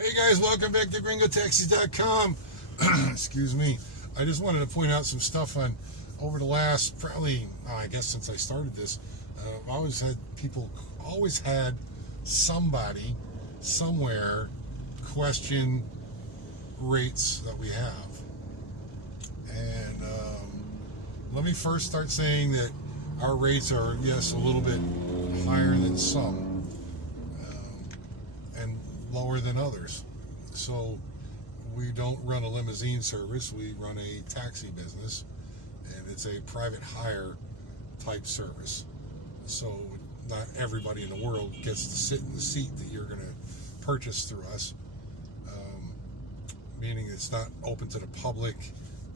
Hey guys, welcome back to GringoTaxis.com. Excuse me. I just wanted to point out some stuff on over the last probably, I guess since I started this, I've always had somebody somewhere question rates that we have. And let me first start saying that our rates are, yes, a little bit higher than some. And lower than others. So we don't run a limousine service, we run a taxi business, and it's a private hire type service. So not everybody in the world gets to sit in the seat that you're going to purchase through us, meaning it's not open to the public.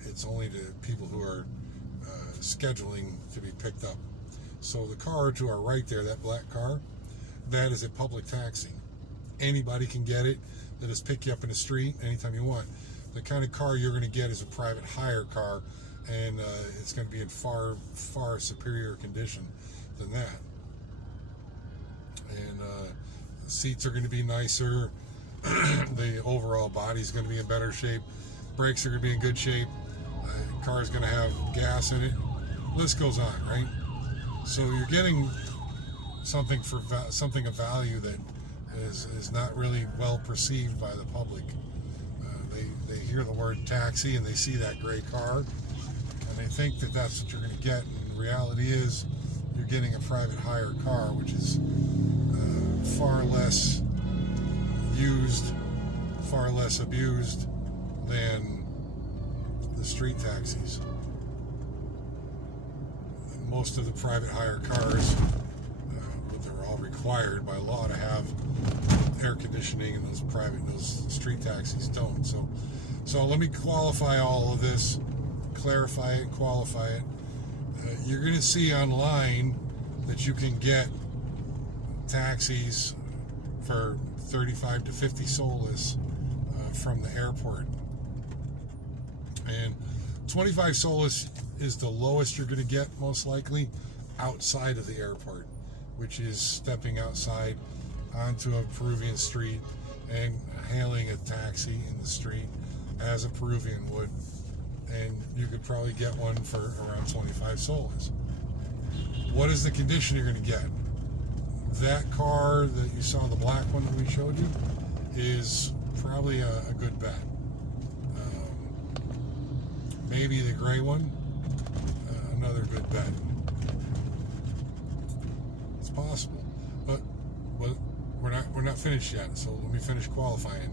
It's only to people who are scheduling to be picked up. So the car to our right there, that black car, that is a public taxi. Anybody can get it. They'll just pick you up in the street anytime you want. The kind of car you're going to get is a private hire car, and it's going to be in far superior condition than that. And the seats are going to be nicer. The overall body is going to be in better shape. Brakes are going to be in good shape. The car is going to have gas in it. List goes on, right? So you're getting something for something of value that is not really well perceived by the public. They hear the word taxi and they see that gray car and they think that that's what you're going to get. And the reality is you're getting a private hire car, which is far less used, far less abused than the street taxis. Most of the private hire cars, they're all required by law to have air conditioning, and those street taxis don't. So let me qualify all of this, clarify it, qualify it. You're going to see online that you can get taxis for 35 to 50 soles from the airport, and 25 soles is the lowest you're going to get, most likely, outside of the airport, which is stepping outside onto a Peruvian street and hailing a taxi in the street as a Peruvian would, and you could probably get one for around 25 soles. What is the condition you're going to get? That car that you saw, the black one that we showed you, is probably a good bet. Maybe the gray one, another good bet. It's possible, but we're not finished yet. So let me finish qualifying.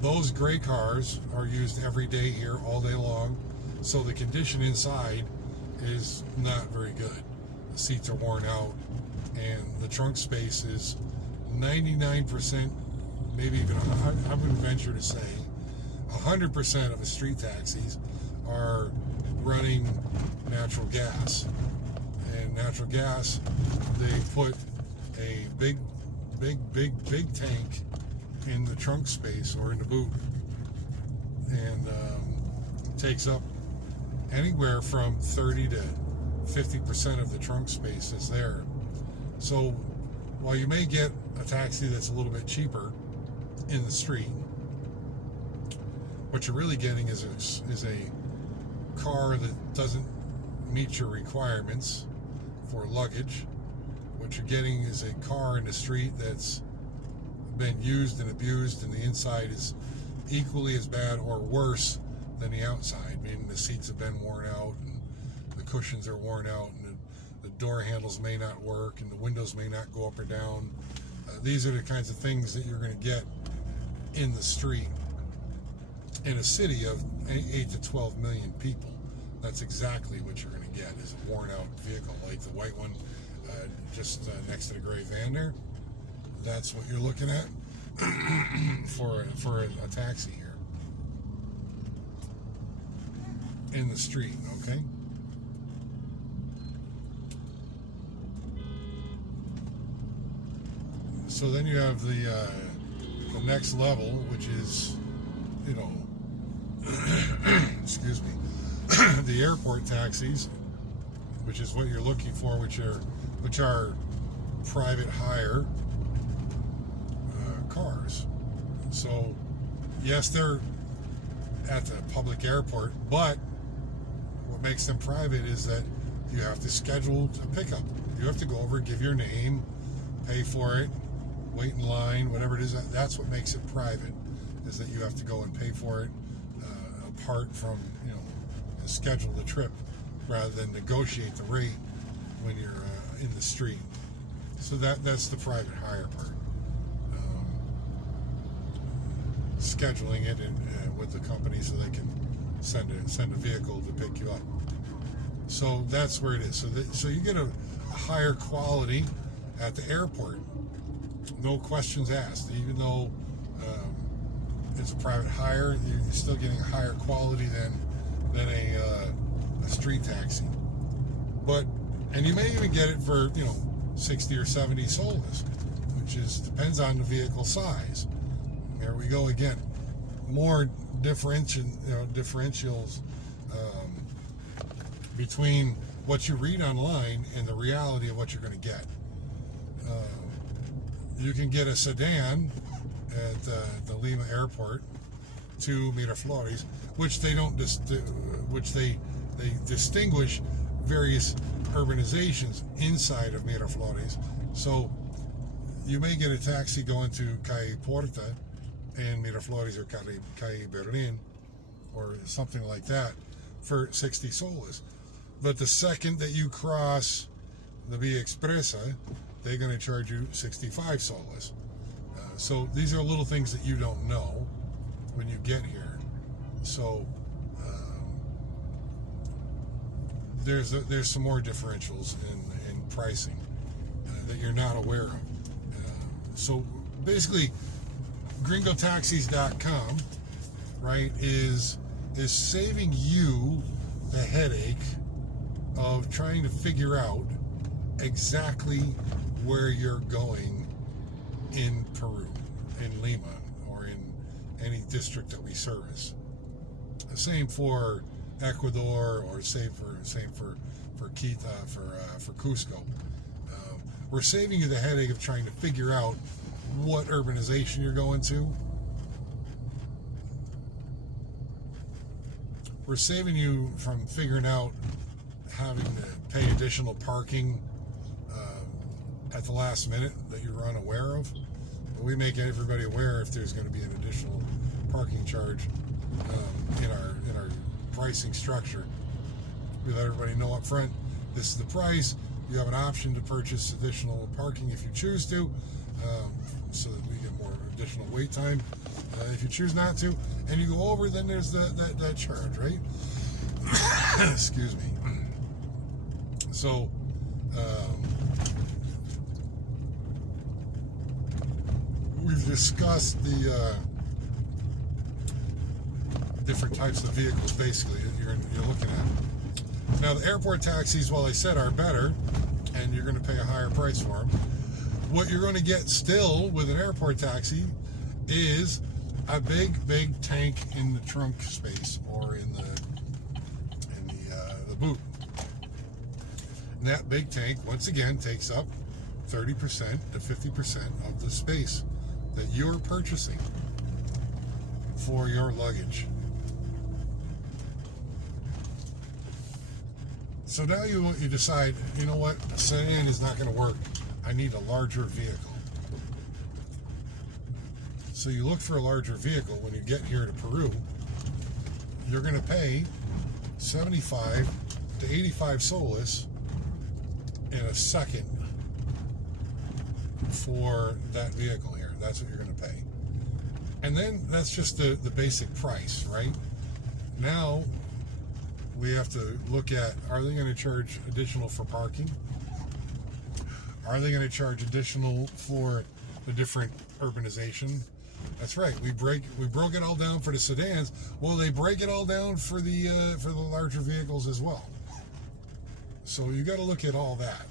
Those gray cars are used every day here, all day long. So the condition inside is not very good. The seats are worn out, and the trunk space is 99%, maybe even I would venture to say 100% of the street taxis are running natural gas. And natural gas, they put a big tank in the trunk space or in the boot, and takes up anywhere from 30 to 50% of the trunk space is there. So while you may get a taxi that's a little bit cheaper in the street, what you're really getting is a car that doesn't meet your requirements for luggage. What you're getting is a car in the street that's been used and abused, and the inside is equally as bad or worse than the outside, meaning the seats have been worn out and the cushions are worn out, and the door handles may not work, and the windows may not go up or down. These are the kinds of things that you're going to get in the street in a city of 8 to 12 million people. That's exactly what you're going to get, is a worn out vehicle like the white one just next to the gray van there. That's what you're looking at for a taxi here in the street, okay? So then you have the next level, which is, excuse me, the airport taxis, which is what you're looking for, which are private hire cars. So, yes, they're at the public airport, but what makes them private is that you have to schedule a pickup. You have to go over, give your name, pay for it, wait in line, whatever it is. That's what makes it private, is that you have to go and pay for it apart from, schedule the trip rather than negotiate the rate when you're in the street. So that's the private hire part. Scheduling it with the company so they can send a vehicle to pick you up. So that's where it is. So you get a higher quality at the airport. No questions asked. Even though it's a private hire, you're still getting a higher quality than a street taxi. And you may even get it for 60 or 70 soles, which depends on the vehicle size. There we go again. More differentials between what you read online and the reality of what you're going to get. You can get a sedan at the Lima airport to Miraflores, which they don't they distinguish various urbanizations inside of Miraflores. So you may get a taxi going to Calle Porta and Miraflores or Calle Berlin or something like that for 60 soles. But the second that you cross the Via Expressa, they're going to charge you 65 soles. So these are little things that you don't know when you get here. So there's some more differentials in pricing that you're not aware of. So basically, GringoTaxis.com, right, is saving you the headache of trying to figure out exactly where you're going in Peru, in Lima, or in any district that we service. Same for Ecuador, or same for Quito, for Cusco. We're saving you the headache of trying to figure out what urbanization you're going to. We're saving you from figuring out having to pay additional parking at the last minute that you're unaware of. But we make everybody aware if there's going to be an additional parking charge in our pricing structure. We let everybody know up front, this is the price. You have an option to purchase additional parking if you choose to, so that we get more additional wait time. If you choose not to, and you go over, then there's that charge, right? Excuse me. So, we've discussed the different types of vehicles, basically, that you're looking at. Now, the airport taxis, well, I said, are better, and you're going to pay a higher price for them. What you're going to get still with an airport taxi is a big tank in the trunk space, or in the boot. And that big tank, once again, takes up 30% to 50% of the space that you're purchasing for your luggage. So now you decide, you know what, a sedan is not going to work. I need a larger vehicle. So you look for a larger vehicle. When you get here to Peru, you're going to pay 75 to 85 soles in a second for that vehicle here. That's what you're going to pay. And then that's just the basic price, right? Now we have to look at, are they going to charge additional for parking? Are they going to charge additional for the different urbanization? That's right. We broke it all down for the sedans. Well, they break it all down for the larger vehicles as well. So you got to look at all that.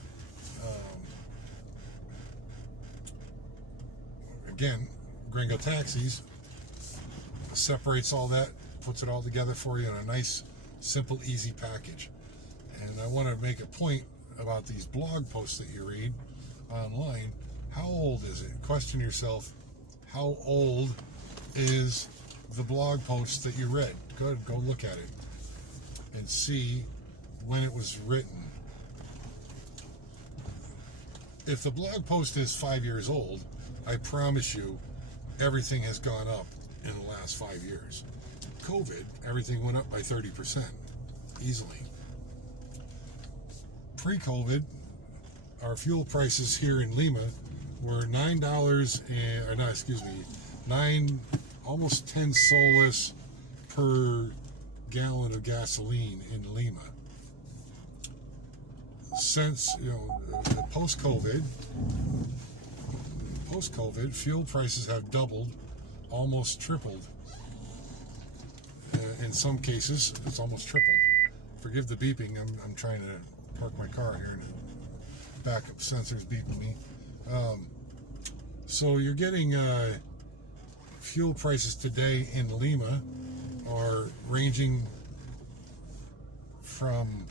Again, Gringo Taxis separates all that, puts it all together for you in a nice, simple, easy package. And I want to make a point about these blog posts that you read online. How old is it? Question yourself, how old is the blog post that you read. Go look at it and see when it was written. If the blog post is 5 years old, I promise you everything has gone up in the last 5 years. COVID, everything went up by 30%, easily. Pre-COVID, our fuel prices here in Lima were almost 10 soles per gallon of gasoline in Lima. Since, post-COVID, fuel prices have doubled, almost tripled. In some cases, it's almost tripled. Forgive the beeping. I'm trying to park my car here, and the backup sensor's beeping me. So you're getting fuel prices today in Lima are ranging from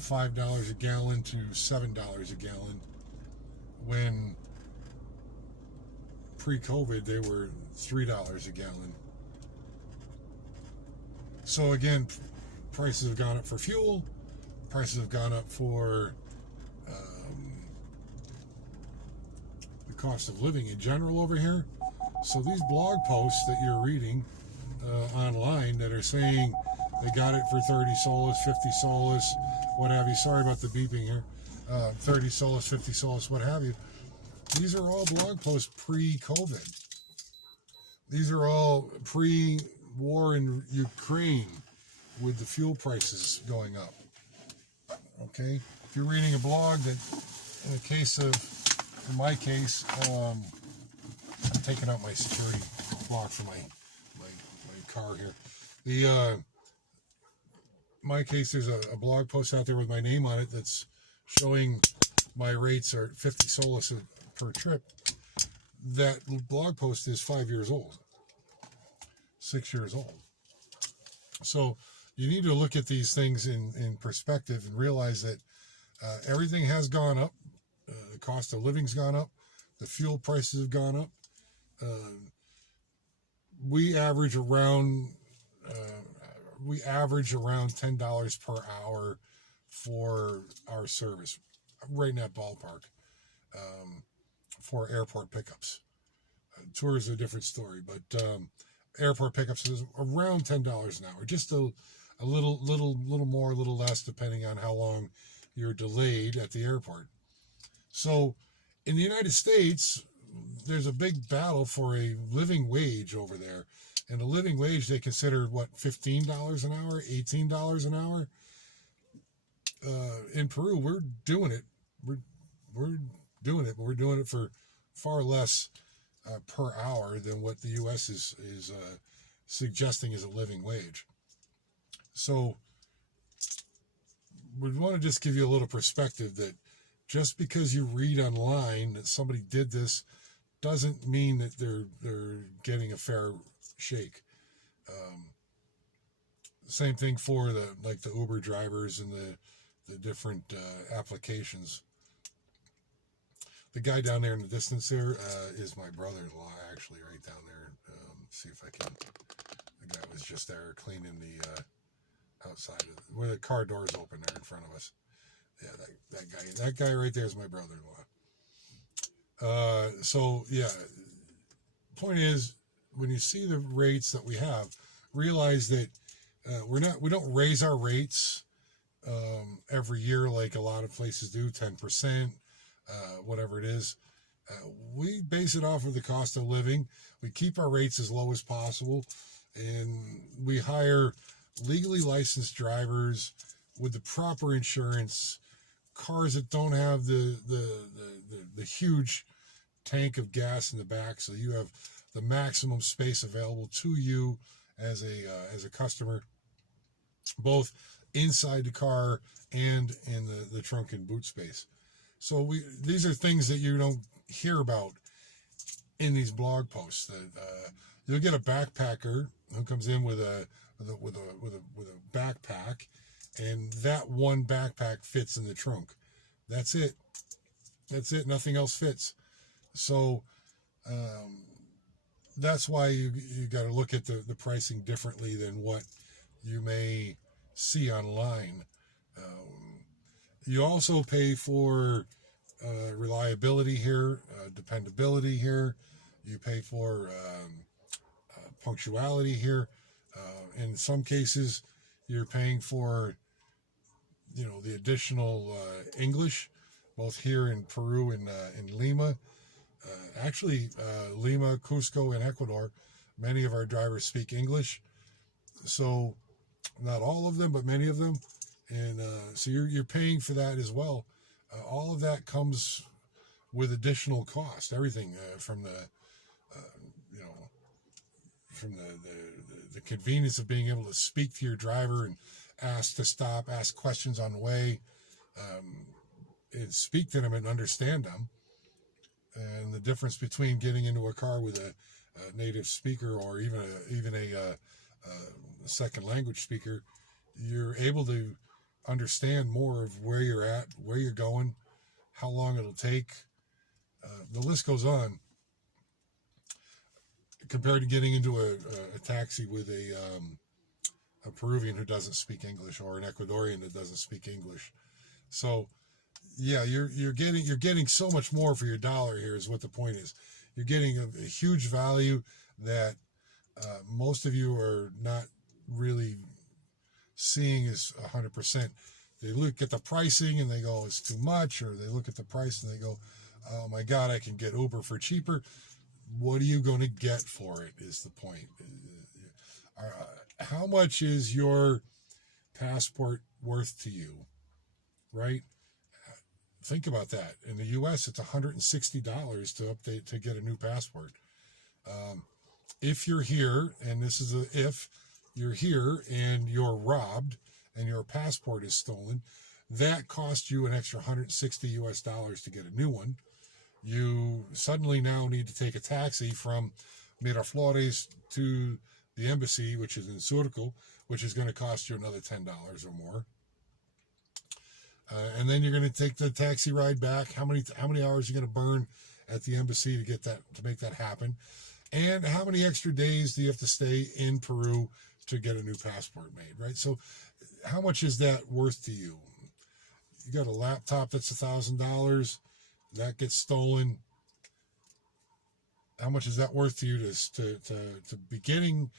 $5 a gallon to $7 a gallon, when pre-COVID they were $3 a gallon. So again, prices have gone up for fuel, prices have gone up for the cost of living in general over here. So these blog posts that you're reading online that are saying they got it for 30 soles, 50 soles, what have you. Sorry about the beeping here. 30 soles, 50 soles, what have you. These are all blog posts pre-COVID. These are all pre-war in Ukraine with the fuel prices going up. Okay? If you're reading a blog that, in my case, I'm taking out my security block for my car here. My case, there's a blog post out there with my name on it that's showing my rates are 50 soles per trip. That blog post is 5 years old, 6 years old. So you need to look at these things in perspective and realize that everything has gone up. The cost of living's gone up. The fuel prices have gone up. We average around $10 per hour for our service, right in that ballpark, for airport pickups. Tours are a different story, but airport pickups is around $10 an hour, just a little more, a little less, depending on how long you're delayed at the airport. So in the United States, there's a big battle for a living wage over there. And a living wage, they consider, $15 an hour, $18 an hour? In Peru, we're doing it. We're doing it, but we're doing it for far less per hour than what the U.S. is suggesting is a living wage. So we want to just give you a little perspective that just because you read online that somebody did this doesn't mean that they're getting a fair shake. Same thing for the Uber drivers and the different applications. The guy down there in the distance there is my brother-in-law, actually, right down there. See if I can. The guy was just there cleaning the outside where the car doors open there in front of us. Yeah, that guy right there is my brother-in-law. So yeah, point is, when you see the rates that we have, realize that we don't raise our rates every year like a lot of places do, 10%, whatever it is. We base it off of the cost of living. We keep our rates as low as possible, and we hire legally licensed drivers with the proper insurance, cars that don't have the huge tank of gas in the back, so you have the maximum space available to you as a customer, both inside the car and in the trunk and boot space. So these are things that you don't hear about in these blog posts. That you'll get a backpacker who comes in with a backpack, and that one backpack fits in the trunk. That's it. Nothing else fits. So that's why you got to look at the pricing differently than what you may see online. Um, you also pay for reliability here, dependability here. You pay for punctuality here. In some cases, you're paying for the additional English, both here in Peru and in Lima. Lima, Cusco, and Ecuador, many of our drivers speak English. So not all of them, but many of them, and so you're paying for that as well. All of that comes with additional cost. Everything from the you know from the convenience of being able to speak to your driver and ask to stop, ask questions on the way, and speak to them and understand them. And the difference between getting into a car with a native speaker or even a second language speaker, you're able to understand more of where you're at, where you're going, how long it'll take. The list goes on. Compared to getting into a taxi with a Peruvian who doesn't speak English or an Ecuadorian that doesn't speak English. So yeah, you're getting so much more for your dollar here is what the point is. You're getting a huge value that most of you are not really seeing as 100%. They look at the pricing and they go, it's too much, or they look at the price and they go, oh my God, I can get Uber for cheaper. What are you going to get for it is the point. How much is your passport worth to you, right? Think about that. In the U.S., it's $160 to update to get a new passport. If you're here, and this is if you're here and you're robbed and your passport is stolen, that costs you an extra $160 to get a new one. You suddenly now need to take a taxi from Miraflores to the embassy, which is in Surco, which is going to cost you another $10 or more. And then you're going to take the taxi ride back. How many hours are you going to burn at the embassy to make that happen? And how many extra days do you have to stay in Peru to get a new passport made, right? So how much is that worth to you? You got a laptop that's $1,000 that gets stolen. How much is that worth to you to be getting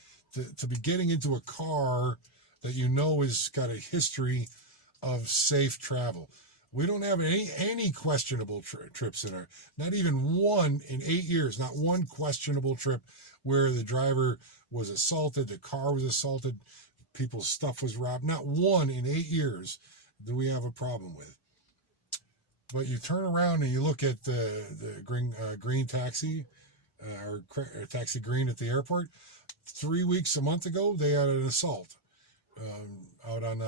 into a car that you know has got a history of safe travel? We don't have any questionable trips in our, not even one in 8 years, not one questionable trip where the driver was assaulted, the car was assaulted, people's stuff was robbed. Not one in 8 years do we have a problem with. But you turn around and you look at the green taxi or taxi green at the airport. 3 weeks, a month ago, they had an assault out on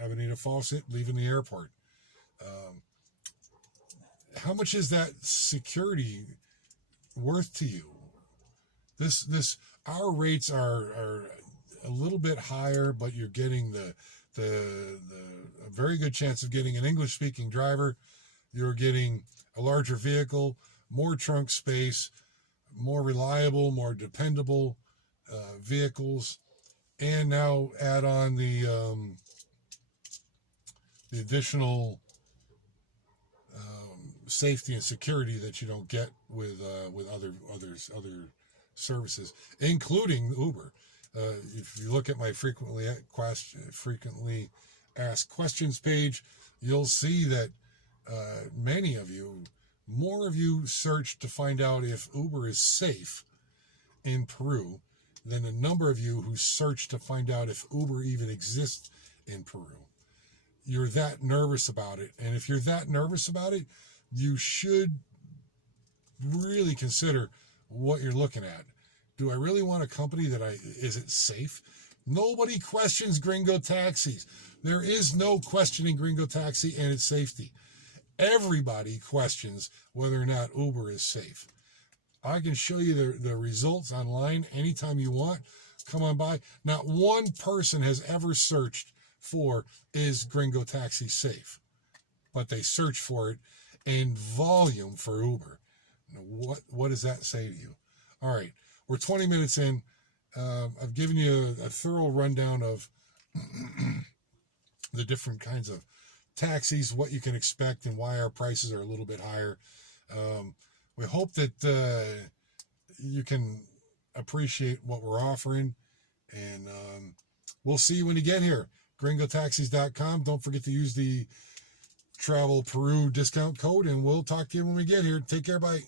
Avenida Fawcett, leaving the airport. How much is that security worth to you? Our rates are a little bit higher, but you're getting a very good chance of getting an English speaking driver. You're getting a larger vehicle, more trunk space, more reliable, more dependable vehicles, and now add on the additional safety and security that you don't get with other services, including Uber. If you look at my frequently asked questions page, you'll see that more of you search to find out if Uber is safe in Peru than the number of you who search to find out if Uber even exists in Peru. You're that nervous about it. And if you're that nervous about it, you should really consider what you're looking at. Do I really want a company is it safe? Nobody questions Gringo Taxis. There is no questioning Gringo Taxi and its safety. Everybody questions whether or not Uber is safe. I can show you the results online anytime you want. Come on by. Not one person has ever searched for, is Gringo Taxi safe? But they search for it in volume for Uber. What does that say to you? All right, we're 20 minutes in. I've given you a thorough rundown of the different kinds of taxis, what you can expect, and why our prices are a little bit higher. We hope that you can appreciate what we're offering, and we'll see you when you get here. GringoTaxis.com. Don't forget to use the Travel Peru discount code, and we'll talk to you when we get here. Take care. Bye.